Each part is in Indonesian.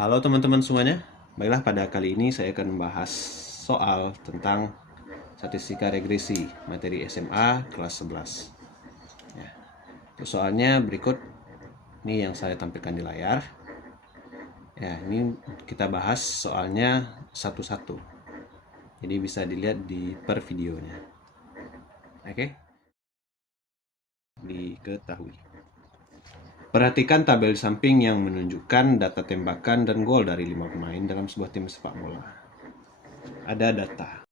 Halo teman-teman semuanya, baiklah pada kali ini saya akan membahas soal tentang statistika regresi materi SMA kelas 11. Ya, soalnya berikut ini yang saya tampilkan di layar. Ya, ini kita bahas soalnya satu-satu. Jadi bisa dilihat di per videonya. Oke? Diketahui. Perhatikan tabel di samping yang menunjukkan data tembakan dan gol dari 5 pemain dalam sebuah tim sepak bola. Ada data.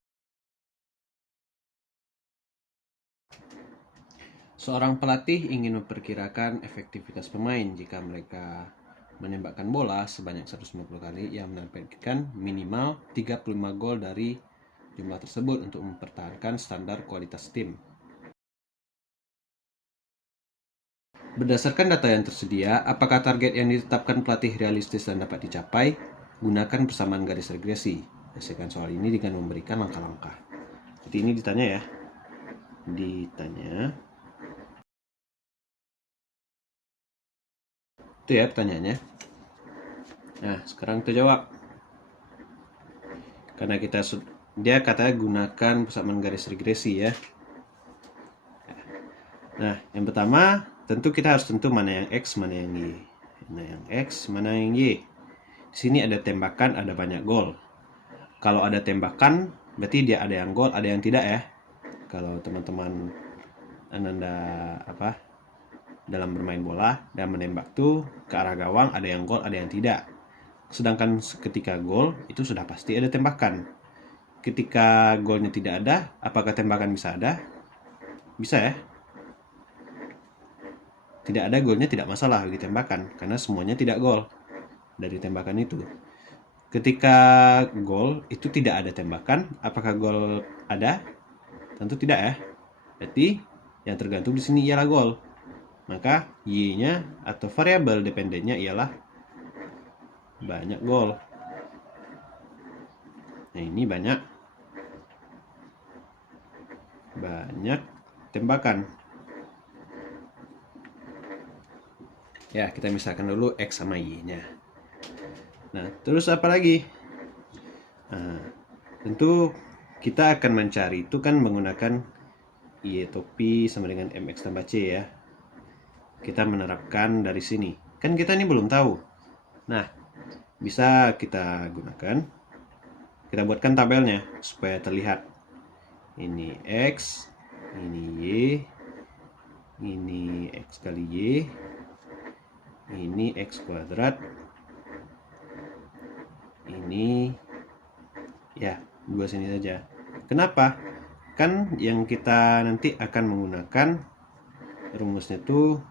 Seorang pelatih ingin memperkirakan efektivitas pemain jika mereka menembakkan bola sebanyak 150 kali yang menargetkan minimal 35 gol dari jumlah tersebut untuk mempertahankan standar kualitas tim. Berdasarkan data yang tersedia, apakah target yang ditetapkan pelatih realistis dan dapat dicapai? Gunakan persamaan garis regresi. Selesaikan soal ini dengan memberikan langkah-langkah. Jadi ini ditanya ya. Ditanya. Itu ya pertanyaannya. Nah, sekarang kita jawab. Karena dia katanya gunakan persamaan garis regresi ya. Nah, yang pertama tentu kita harus tentu mana yang X, mana yang Y. Mana yang X, mana yang Y. Di sini ada tembakan, ada banyak gol. Kalau ada tembakan, berarti dia ada yang gol, ada yang tidak ya. Kalau teman-teman Ananda dalam bermain bola dan menembak tuh ke arah gawang, ada yang gol, ada yang tidak. Sedangkan ketika gol itu sudah pasti ada tembakan. Ketika golnya tidak ada, apakah tembakan bisa ada? Bisa ya. Tidak ada golnya tidak masalah bagi tembakan karena semuanya tidak gol dari tembakan itu. Ketika gol itu tidak ada tembakan, apakah gol ada? Tentu tidak ya. Berarti yang tergantung di sini ialah gol. Maka y-nya atau variabel dependennya ialah banyak gol. Nah, ini banyak tembakan. Ya, kita misalkan dulu X sama Y-nya. Nah, terus apa lagi? Nah, tentu kita akan mencari itu kan menggunakan Y topi sama dengan MX tambah C ya. Kita menerapkan dari sini. Kan kita ini belum tahu. Nah, bisa kita gunakan. Kita buatkan tabelnya supaya terlihat. Ini X, ini Y, ini X kali Y, ini X kuadrat, ini ya dua sini saja. Kenapa? Kan yang kita nanti akan menggunakan rumusnya tuh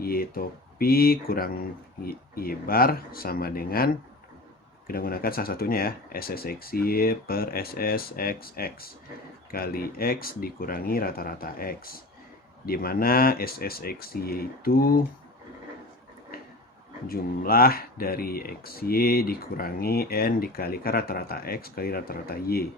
Y topi kurang Y bar sama dengan kita gunakan salah satunya ya SSXY per SSXX kali X dikurangi rata-rata X, dimana SSXY itu jumlah dari XY dikurangi N dikalikan rata-rata X kali rata-rata Y.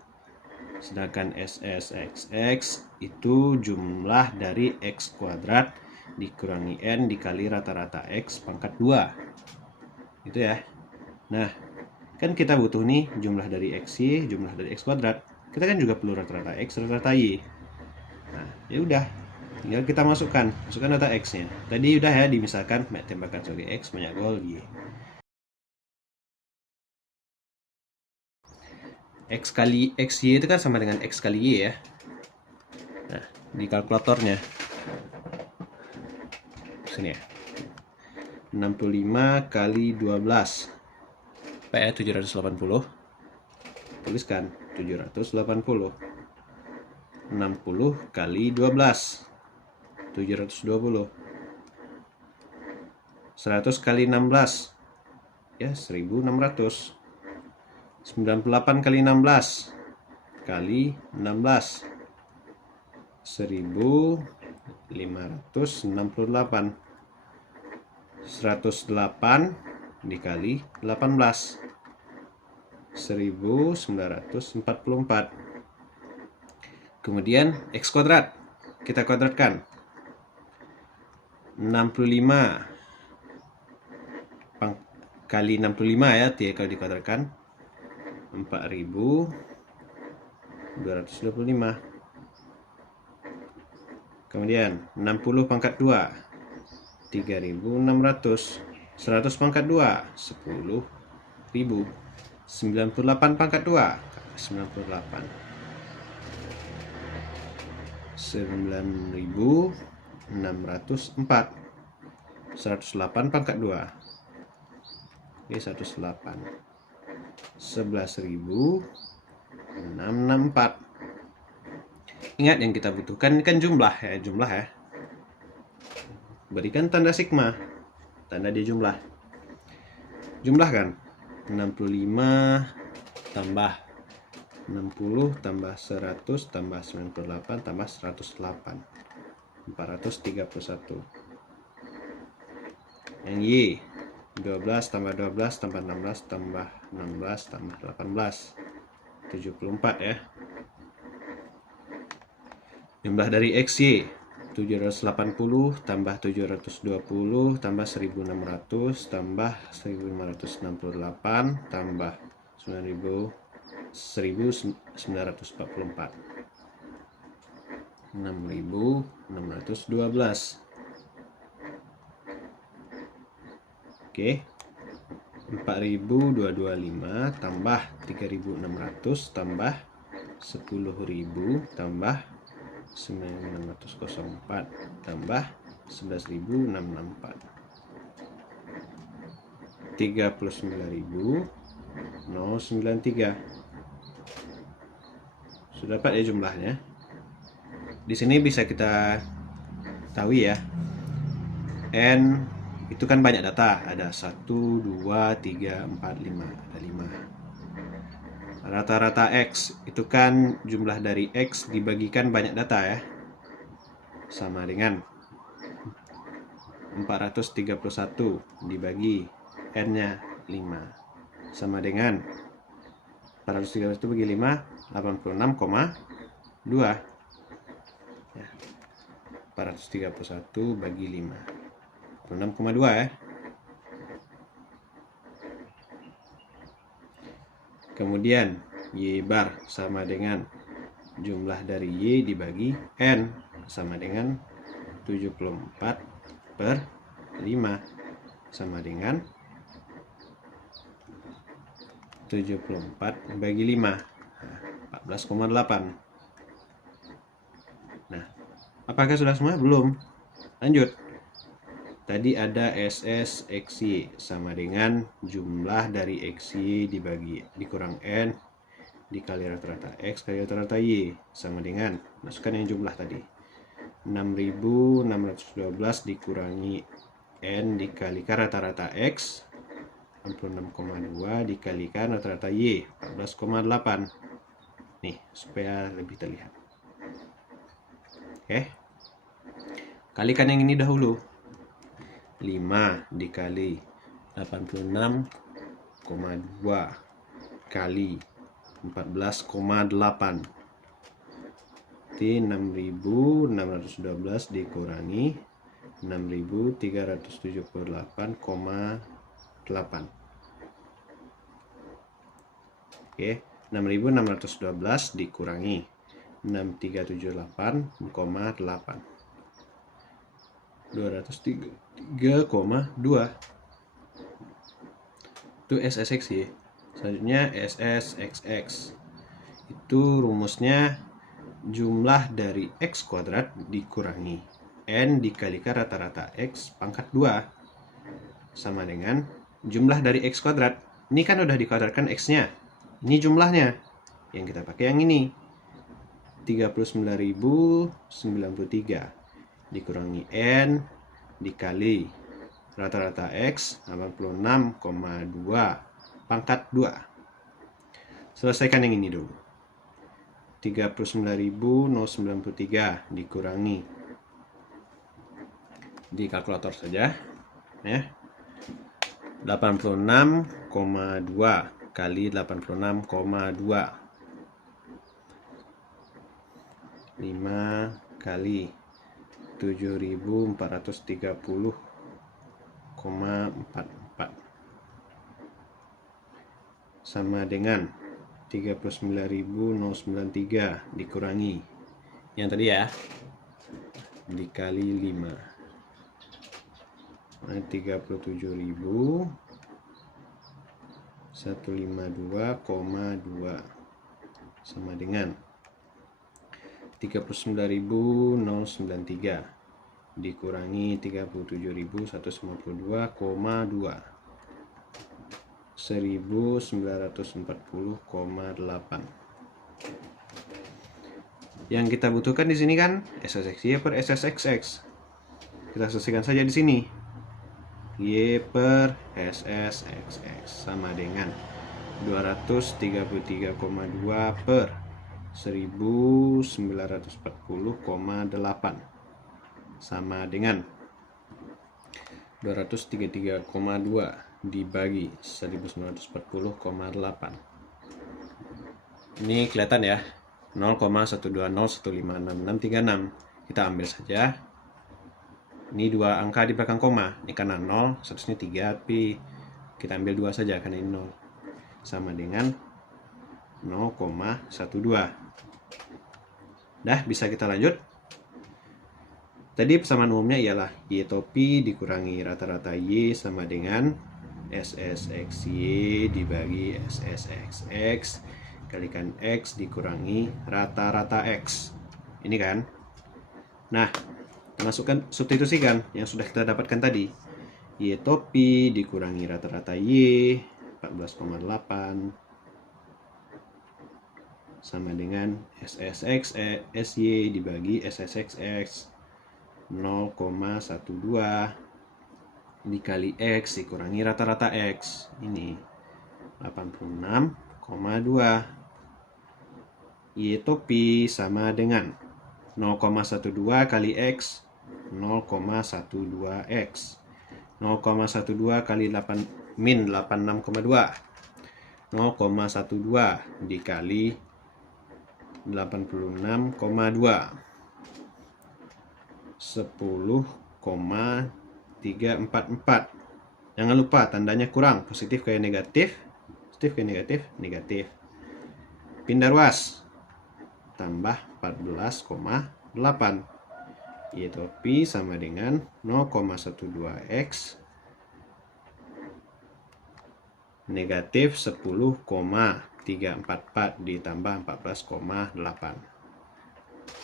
Sedangkan SSXX itu jumlah dari X kuadrat dikurangi N dikali rata-rata X pangkat 2. Itu ya. Nah, kan kita butuh nih jumlah dari XY, jumlah dari X kuadrat. Kita kan juga perlu rata-rata X, rata-rata Y. Nah, ya udah. Tinggal kita masukkan data X-nya. Tadi udah ya dimisalkan tembakan sebagai X, banyak gol Y. X kali XY itu kan sama dengan X kali Y ya. Nah, di kalkulatornya. Sini ya. 65 kali 12. P 780. Tuliskan 780. 60 kali 12. 720. 100 kali 16. Ya, 1600. 98 kali 16 kali 16. 1568. 108 dikali 18. 1944. Kemudian X kuadrat kita kuadratkan. 65 kali 65 ya, kalau dikuadratkan 4225. Kemudian 60 pangkat 2 3600. 100 pangkat 2 10.000. 98 pangkat 2 98. 9604. 108 pangkat 2. Oke, 108. 11.664. Ingat, yang kita butuhkan kan jumlah ya, Berikan tanda sigma, tanda dia jumlah. Jumlahkan 65 tambah 60 tambah 100 tambah 98 tambah 108. 431. Yang Y 12 tambah 12 tambah 16 tambah 16 tambah 18. 74 ya. Jumlah dari XY 780 tambah 720 tambah 1600 tambah 1568 tambah 1944. 6612. Oke. 4225 tambah 3600 tambah 10.000 tambah 9604 tambah 11.664. 39.093. Sudah dapat ya jumlahnya. Di sini bisa kita tahu ya, N itu kan banyak data, ada 1, 2, 3, 4, 5, ada 5. Rata-rata X itu kan jumlah dari X dibagikan banyak data ya, sama dengan 431 dibagi N-nya 5, sama dengan 431 bagi 5, 86,2 ya. 431 bagi 5, 86,2 ya. Kemudian Y bar sama dengan jumlah dari Y dibagi N, sama dengan 74 per 5, sama dengan 74 bagi 5, 14,8. Nah, apakah sudah semua? Belum. Lanjut. Tadi ada SS XY sama dengan jumlah dari XY dikurang N dikali rata-rata X kali rata-rata Y, sama dengan, masukkan yang jumlah tadi, 6.612 dikurangi N dikalikan rata-rata X 66,2 dikalikan rata-rata Y 14,8. Nih, supaya lebih terlihat. Oke. Kalikan yang ini dahulu. 5 dikali 86,2 kali 14,8. Berarti 6.612 dikurangi 6.378,8. Oke, 6.612 dikurangi 6.378,8. 203,2. Itu SSX ya. Selanjutnya SSXX. Itu rumusnya jumlah dari X kuadrat dikurangi N dikalikan rata-rata X pangkat 2, sama dengan jumlah dari X kuadrat. Ini kan udah dikuadratkan X-nya. Ini jumlahnya. Yang kita pakai yang ini. 39.093 dikurangi N dikali rata-rata X 86,2 pangkat 2. Selesaikan yang ini dulu. 39.093 dikurangi, di kalkulator saja ya, 86,2 kali 86,2, 5 kali 7.430,44. sama dengan 39.093 dikurangi yang tadi ya, dikali 5. 37.152,2 sama dengan 39.093 dikurangi 37.152,2, 1940,8. Yang kita butuhkan di sini kan SSXY per SSXX. Kita selesaikan saja di sini. Y per SSXX sama dengan 233,2 per 1940,8 sama dengan 233,2 dibagi 1940,8. Ini kelihatan ya, 0,120156636. Kita ambil saja. Ini dua angka di belakang koma. Ini karena 0, seharusnya 3, tapi kita ambil 2 saja karena ini 0. Sama dengan 0,12. Dah, bisa kita lanjut. Tadi persamaan umumnya ialah Y topi dikurangi rata-rata Y sama dengan SSXY dibagi SSXX kalikan X dikurangi rata-rata X. Ini kan. Nah, masukkan, substitusikan yang sudah kita dapatkan tadi. Y topi dikurangi rata-rata Y 14,8 sama dengan SSX SY dibagi SSXX 0,12 dikali X dikurangi rata-rata X. Ini 86,2. Y topi sama dengan 0,12 kali X 0,12X. 0,12 kali 8 min 86,2 0,12 dikali 86,2 10,344. Jangan lupa tandanya kurang, positif kayak negatif, positif kayak negatif, negatif. Pindah ruas tambah 14,8. Y topi sama dengan 0,12X negatif 10,344 ditambah 14,8.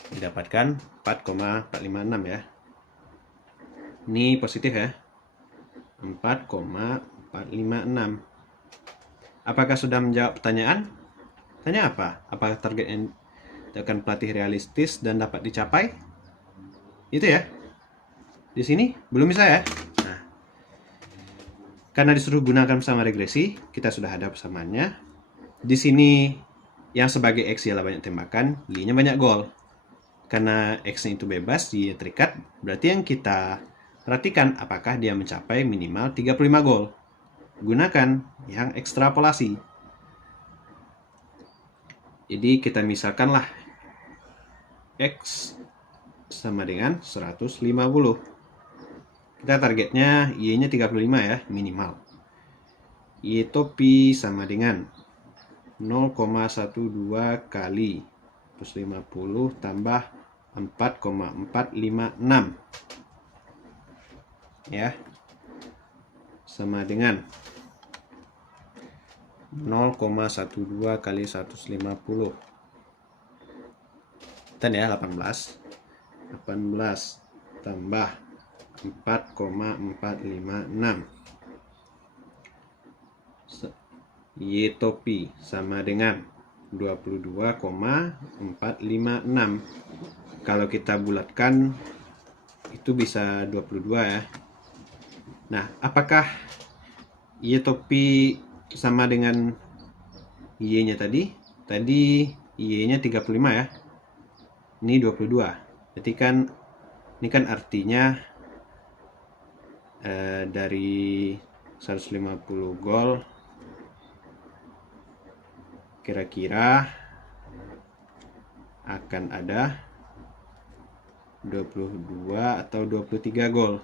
Didapatkan 4,456 ya. Ini positif ya. 4,456. Apakah sudah menjawab pertanyaan? Tanya apa? Apakah target yang akan pelatih realistis dan dapat dicapai? Itu ya. Di sini belum bisa ya. Nah, karena disuruh gunakan bersama regresi, kita sudah ada persamaannya. Di sini yang sebagai X ialah banyak tembakan, Y-nya banyak gol. Karena X-nya itu bebas, Y-nya terikat, berarti yang kita perhatikan apakah dia mencapai minimal 35 gol. Gunakan yang ekstrapolasi. Jadi kita misalkanlah X sama dengan 150. Kita targetnya Y-nya 35 ya, minimal. Y topi sama dengan 0,12 kali 150 tambah 4,456 ya, sama dengan 0,12 kali 150 dan ya 18 tambah 4,456. Y topi sama dengan 22,456. Kalau kita bulatkan itu bisa 22 ya. Nah, apakah Y topi sama dengan Y-nya tadi? Tadi Y-nya 35 ya. Ini 22. Berarti kan ini kan artinya dari 150 gol kira-kira akan ada 22 atau 23 gol.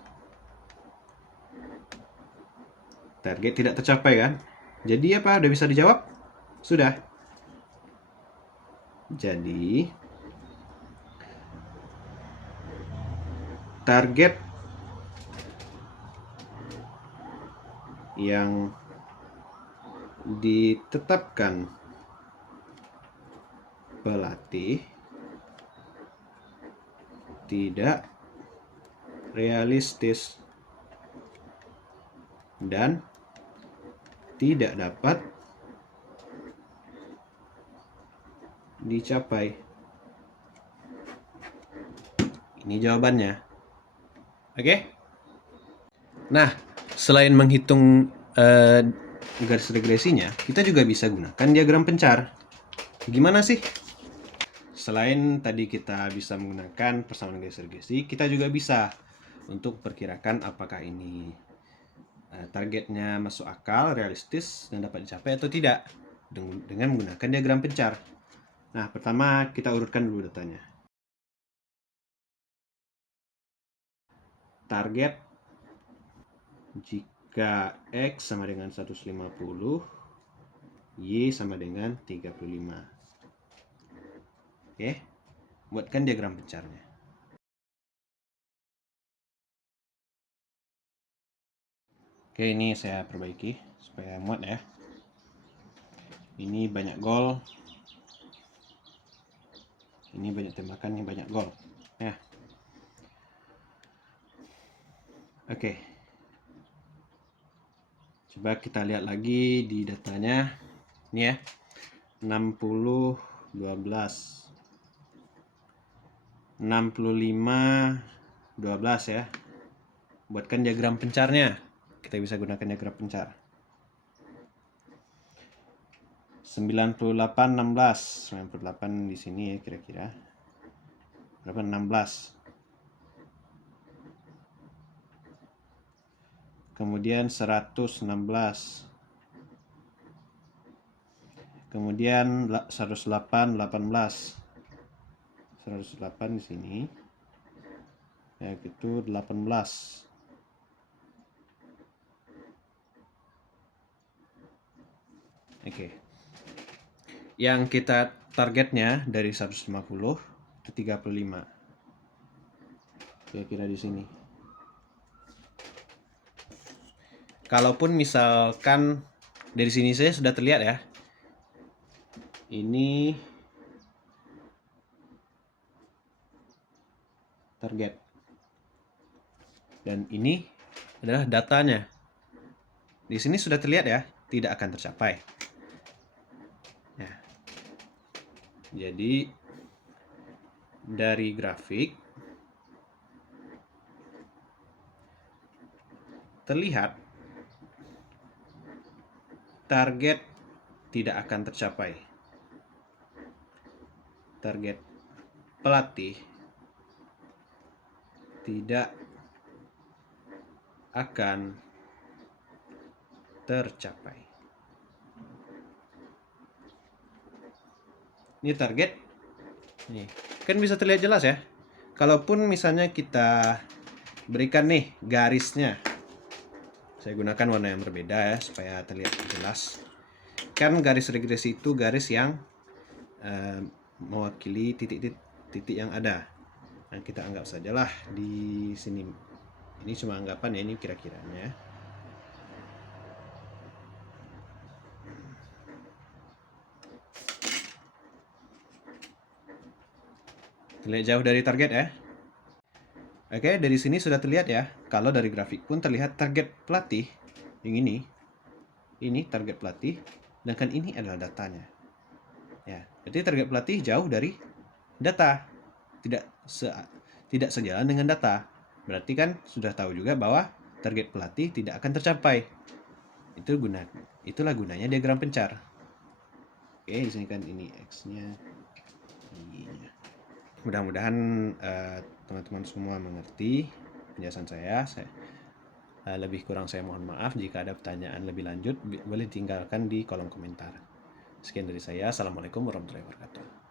Target tidak tercapai kan? Jadi apa? Udah bisa dijawab? Sudah. Jadi target yang ditetapkan pelatih tidak realistis dan tidak dapat dicapai. Ini jawabannya. Oke? Nah, selain menghitung garis regresinya, kita juga bisa gunakan diagram pencar. Gimana sih? Selain tadi kita bisa menggunakan persamaan garis regresi, kita juga bisa untuk perkirakan apakah ini targetnya masuk akal, realistis, dan dapat dicapai atau tidak dengan menggunakan diagram pencar. Nah, pertama kita urutkan dulu datanya. Target jika X sama dengan 150, Y sama dengan 35. Oke, buatkan diagram pencarnya. Oke, ini saya perbaiki supaya muat ya. Ini banyak gol. Ini banyak tembakan, ini banyak gol. Ya. Oke. Coba kita lihat lagi di datanya. Ini ya. 60 12. 65 12 ya. Buatkan diagram pencarnya. Kita bisa gunakan diagram pencar. 98 16. 98 di sini ya kira-kira. Berapa? 16. Kemudian 116. Kemudian 108 18. 108 di sini. Yaitu 18. Oke. Yang kita targetnya dari 150 itu 35. Kira-kira di sini. Kalaupun misalkan dari sini saya sudah terlihat ya. Ini target. Dan ini adalah datanya. Di sini sudah terlihat ya, tidak akan tercapai. Ya. Jadi dari grafik terlihat target tidak akan tercapai. Target pelatih tidak akan tercapai. Ini target. Nih, kan bisa terlihat jelas ya. Kalaupun misalnya kita berikan nih garisnya. Saya gunakan warna yang berbeda ya supaya terlihat jelas. Kan garis regresi itu garis yang mewakili titik-titik yang ada. Nah, kita anggap sajalah di sini. Ini cuma anggapan ya, ini kira-kiranya. Terlihat jauh dari target ya. Oke, dari sini sudah terlihat ya. Kalau dari grafik pun terlihat target pelatih yang ini target pelatih, sedangkan ini adalah datanya. Ya, jadi target pelatih jauh dari data, tidak sejalan dengan data. Berarti kan sudah tahu juga bahwa target pelatih tidak akan tercapai. Itulah gunanya diagram pencar. Oke, di sini kan ini X-nya, Y-nya. Mudah-mudahan teman-teman semua mengerti penjelasan saya. Lebih kurang saya mohon maaf. Jika ada pertanyaan lebih lanjut, boleh tinggalkan di kolom komentar. Sekian dari saya. Assalamualaikum warahmatullahi wabarakatuh.